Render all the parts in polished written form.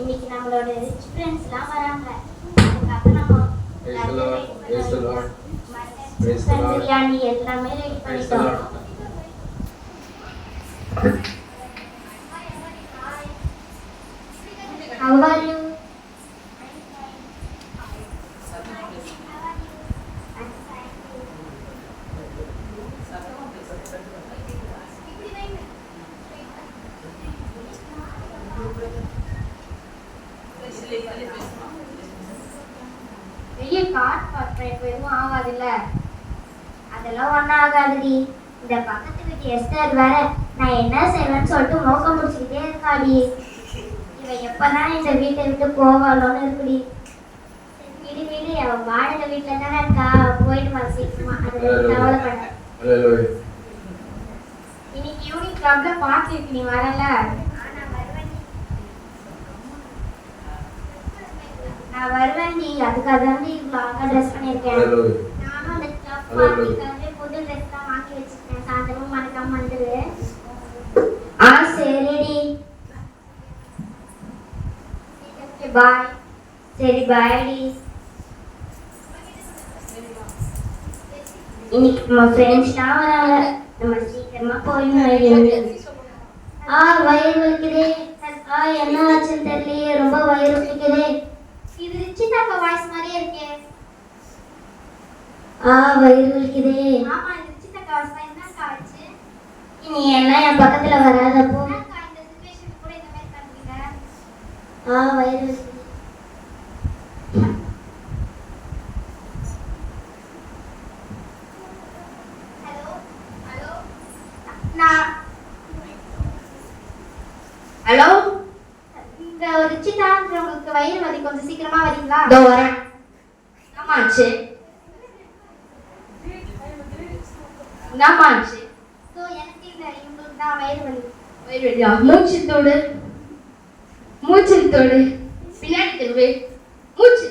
இன்னைக்கு நம்மளோட ரிச் ஃப்ரெண்ட்ஸ்லாம் வராங்க. அதுக்காக நம்ம பிரியாணி எல்லாமே ரெடி பண்ணிட்டோம். How are you? பெரிய கார்ட் பண்றேன் எதுவும் ஆகாதுல்ல. அதெல்லாம் ஒன்றும் ஆகாதுடி. இந்த பக்கத்து வீட்டு எஸ்டர் வேற நான் என்ன செய்வேன்னு சொல்லிட்டு மோக்கம் முடிச்சுக்கிட்டே இருக்காடி. இவன் எப்பதான் இந்த வீட்டை விட்டு போவாளோன்னு இருக்குடி. வீடு வீடு அவன் வாடகை வீட்டுல தானே இருக்கா, போயிட்டு வர சீக்கிரமா. அது கவலைப்பட. இன்னைக்கு யூனிக் கிளப்ல பார்ட்டி இருக்கு, நீ வரல? நான் வருவேன் டி. அதுக்காக தான் இவ்வளோ அழகா ட்ரெஸ் பண்ணியிருக்கேன். நானும் அந்த கிளப் பார்ட்டிக்காக புது ட்ரெஸ் தான் வாங்கி வச்சிருக்கேன். சாயந்தரமும் மறக்காம வந்துடு. சரிடி. பாய். சரி பாய்டி. இன்னைக்கு நம்ம ஃப்ரெண்ட்ஸ்லாம் வராங்க. நம்ம சீக்கிரமா போயிடணும். வயிறு வலிக்குதே. என்ன ஆச்சுன்னு தெரியலையே, ரொம்ப வயிறு வலிக்குதே. இது ரிச்சிதாக்கா வாய்ஸ் மாதிரியே இருக்கே. வயிறு வலிக்குதே. ஆமா, இது ரிச்சிதாக்கா வாய்ஸ் தான். என்னக்கா ஆச்சு? நீ என்ன என் பக்கத்துல வராதப்போ என்னக்கா இந்த சிச்சுவேஷன் கூட இந்த மாதிரி பண்றீங்க? வயிறு வலிக்குது. ஹலோ, இந்த ரிச்சிதான்றவங்களுக்கு வயிறு வலி, கொஞ்சம் சீக்கிரமா வரீங்களா? இதோ வரேன். என்னமாச்சு? என்னமாச்சு? எனக்கு இல்லை, இவங்களுக்கு தான் வயிறு வலி. வயிறு வலியா? மூச்சில் தோடு, மூச்சில் தோடு, பின்னாடி திரும்பி. மூச்சு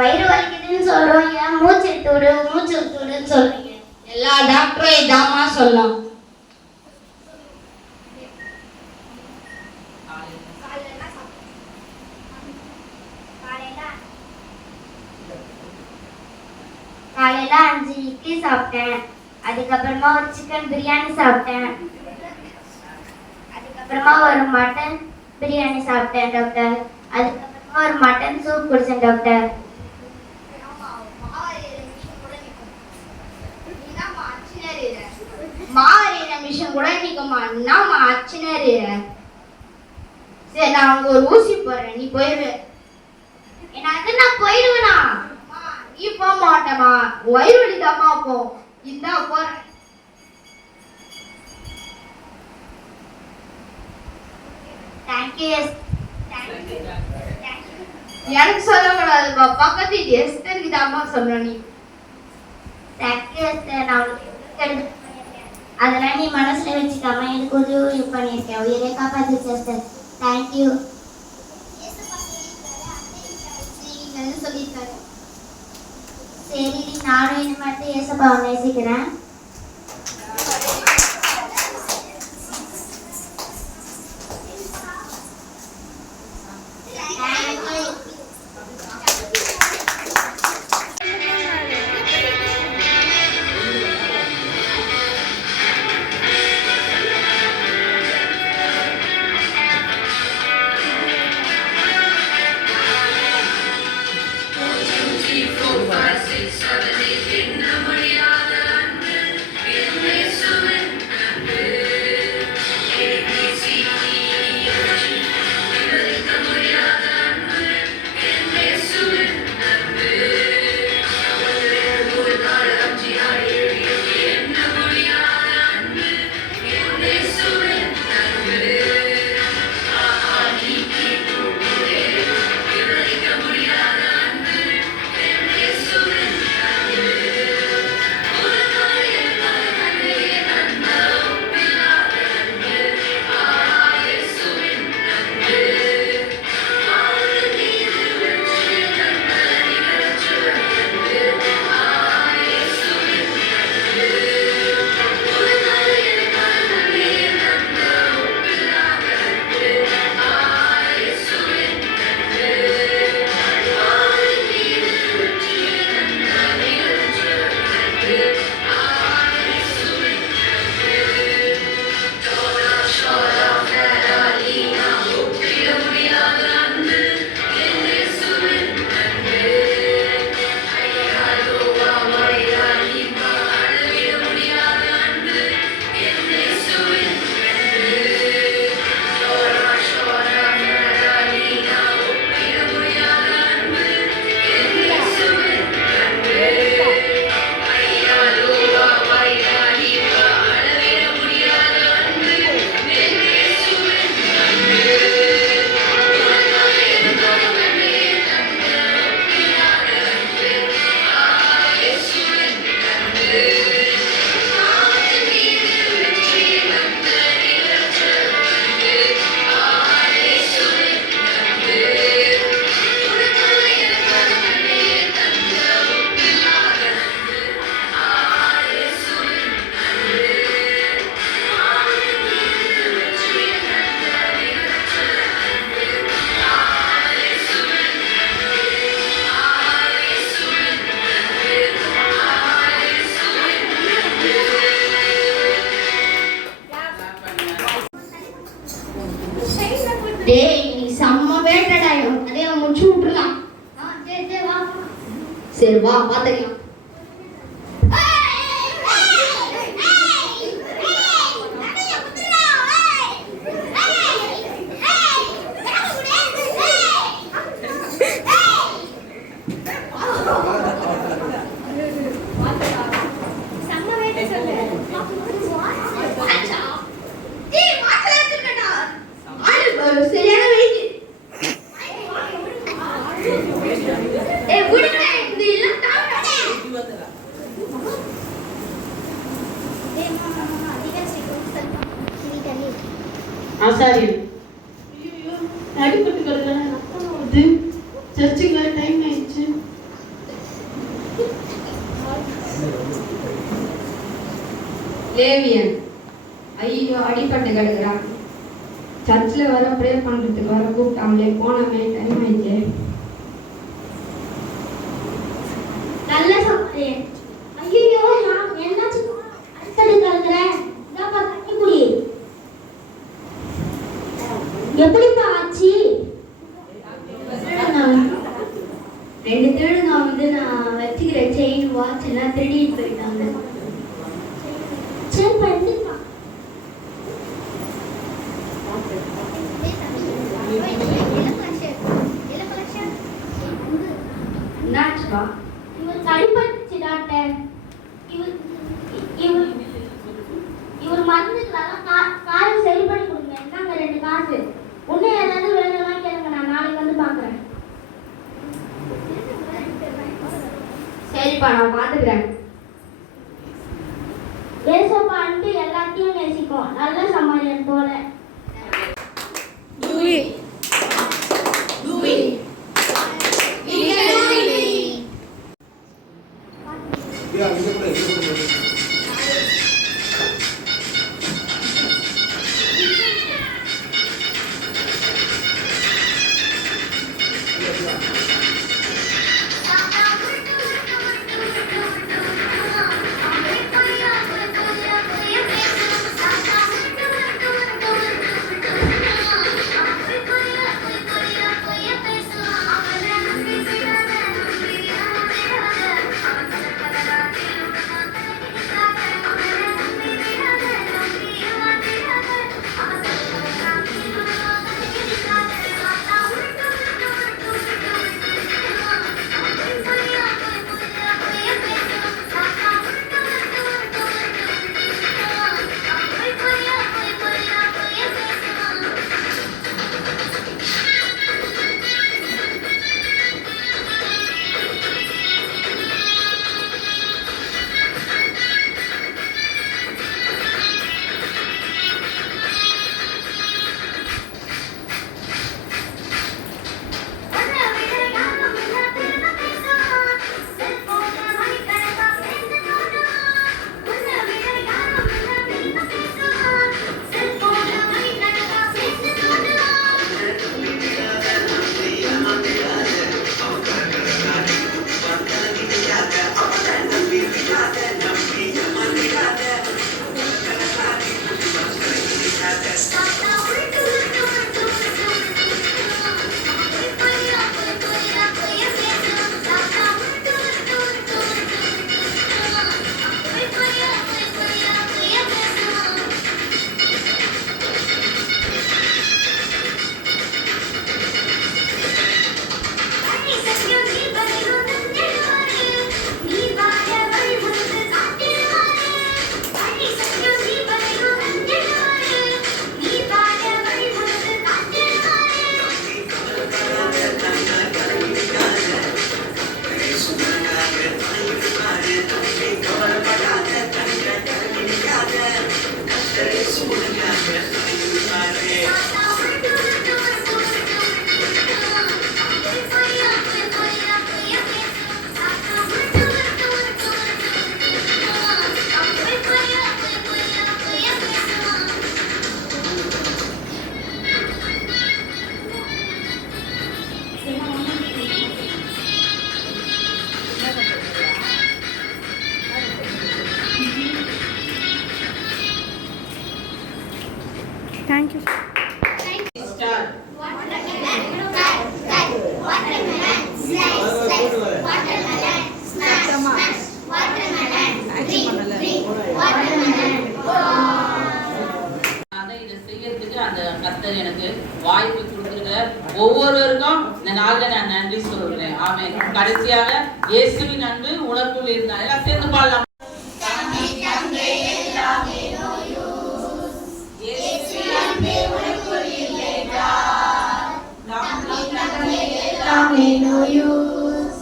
வயிறு வலிக்குதுன்னு சொல்றோம், ஏன் மூச்சில் தோடு மூச்சில் தோடுன்னு சொல்றீங்க? எல்லா டாக்டரும் இதாமா சொல்லலாம். காலையில 5 இட்லி சாப்பிட்டேன். அதுக்கப்புறமா ஒரு சிக்கன் பிரியாணி சாப்பிட்டேன். அதுக்கப்புறமா ஒரு மட்டன் பிரியாணி சாப்பிட்டேன் டாக்டர். அதுக்கப்புறமா ஒரு மட்டன் சூப் குடிச்சேன் டாக்டர். மாறின மிஷன் கூட நிக்குமா? என்னம்மா ஆச்சுன்னு? சரி, நான் அங்க ஒரு ஊசி போடுறேன், நீ போயிரு. நான் போயிடுவேனா? நீ போக மாட்டேமா, வயிறு வலிதாமா போ. இந்தா போறேன். எனக்கு சொல்லக்கூடாதுப்பா, பக்கத்து எஸ்தருக்கு தாமா சொல்ற. நீ அதெல்லாம் நீ மனசுல வச்சுக்காம எனக்கு உதவி பண்ணியிருக்கேன். உயிரை காப்பாத்திச்சு சிஸ்டர். தேங்க்யூ. சொல்லியிருக்காரு. சரி, நானும் இனிமேட்டு ஏசப்பாவை நேசிக்கிறேன். டேய், நீ செம்ம வேட்டடா. அதே முடிச்சு விட்டுலாம். சரி வா, பாத்துக்கலாம். ஆசாரியர் அடிப்பட்டு கிடக்குறேன். சர்ச்சுக்கு வர டைம் ஆயிடுச்சு. லேவியன் ஐயோ அடிப்பட்டு கிடக்குறான். சர்ச்சில் வர ப்ரேயர் பண்ணுறதுக்கு வர கூப்பிட்டாங்களே, போனமே டைம் ஆயிடுச்சு. நல்ல சாப்பிட்டேன். எப்படிப்பா ஆச்சு? 2 திருடுங்க நான் வச்சுக்கிற செயின் வாட்ச் எல்லாம் திருடிட்டு போயிட்டாங்க. சரிப்பா எடுத்துப்பா. என்னாச்சுப்பா? இவருக்கு அடிபட்டுச்சு டாக்டர். இவர் மருந்துக்கெல்லாம் காரை சரி பண்ணி கொடுங்க. என்னங்க 2 காசு. இன்னும் ஏதாவது வேணும்னா கேளுங்க, நான் நாளைக்கு வந்து பார்க்குறேன். சரிப்பா, நான் பாத்துக்கிறேன். ஏசப்பா அன்பு எல்லாத்தையும் நேசிக்கும். நல்ல சமாரியன் போல. Thank you. Start. இதை செய்யறதுக்கு அந்த கர்த்தர் எனக்கு வாய்ப்பு கொடுத்திருக்கிற ஒவ்வொருவருக்கும் இந்த நாள்ல நான் நன்றி சொல்றேன். ஆமென். கடைசியாக இயேசுவின் அன்பு உனக்குள் இருந்தா எல்லாம் சேர்ந்து பாடலாம். No use.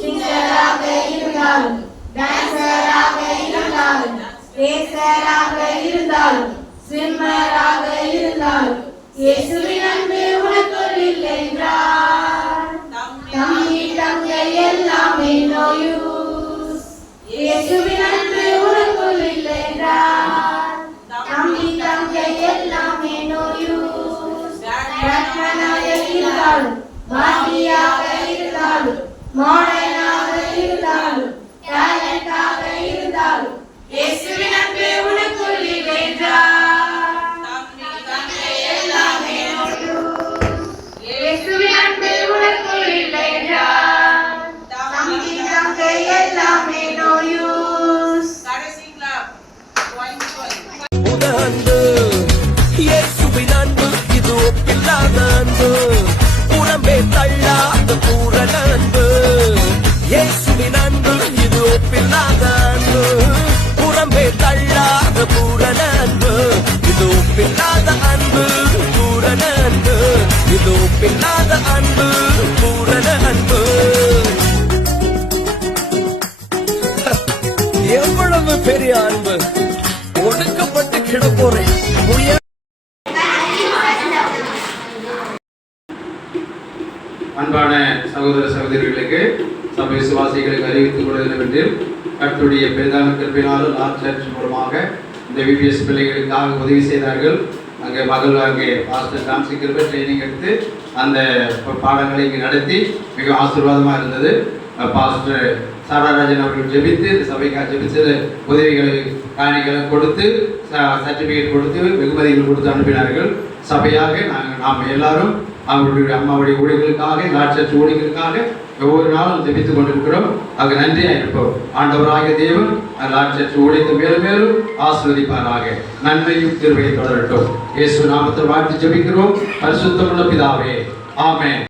Singer-ஆக இருந்தாலும், dancer-ஆக இருந்தாலும், racer-ஆக இருந்தாலும், swimmer-ஆக இருந்தாலும், இயேசுவின் அன்பு உனக்குள் இல்லை என்றால், தம்பி தங்கை எல்லாமே no use. இயேசுவின் அன்பு உனக்குள் இல்லை என்றால், தம்பி தங்கை எல்லாமே no use. பேட்மேனாக இருந்தாலும், பாரதியாக இருந்தாலும், மாடர்னாக இருந்தாலும், டேலண்டாக இருந்தாலும், இயேசுவின் அன்பு உனக்குள் இல்லை என்றால், தம்பி தங்கை எல்லாமே no use. தள்ளாத பூரண அன்பு. இயேசுவின் அன்பு இது ஒப்பில்லாத அன்பு. புறம்பே தள்ளாத பூரண அன்பு இது ஒப்பில்லாத அன்பு. பூரண அன்பு இது ஒப்பில்லாத அன்பு. பூரண அன்பு. எவ்வளவு பெரிய அன்பு. ஒடுக்கப்பட்டு கிடப்போறேன் அன்பான சகோதர சகோதரிகளுக்கு சபை விசுவாசிகளுக்கு அறிவித்துக் கொள்வதெனவென்றில் கர்த்தருடைய பெரிதான கிருபையினாலும் லார்ஜ் சர்ச் மூலமாக இந்த விபிஎஸ் பிள்ளைகளுக்காக உதவி செய்தார்கள். அங்கே மகள் அங்கே பாஸ்டர் டான்சி கிருபை ட்ரைனிங் எடுத்து அந்த பாடங்களை இங்கே நடத்தி மிக ஆசீர்வாதமாக இருந்தது. பாஸ்டர் சாராராஜன் அவர்கள் ஜெபித்து இந்த சபைக்காக ஜெபிச்சது உதவிகளை காணிகளை கொடுத்து சர்டிஃபிகேட் கொடுத்து வெகுமதிகள் கொடுத்து அனுப்பினார்கள். சபையாக நாம் எல்லாரும் அவங்களுடைய அம்மாவுடைய ஊழியர்களுக்காக லாட்சர்ச் ஊழியர்களுக்காக ஒவ்வொரு நாளும் ஜெபித்துக் கொண்டிருக்கிறோம். ஆக நன்றியாக இருப்போம். ஆண்டவராகிய தேவன் லாட்சர்ச் ஊழியத்தை மேலும் மேலும் ஆசீர்வதிப்பாராக. நன்மையும் கிருபையும் தொடரட்டும். இயேசு நாமத்தில் வாழ்த்து ஜெபிக்கிறோம். பரிசுத்தமுள்ள பிதாவே, ஆமென்.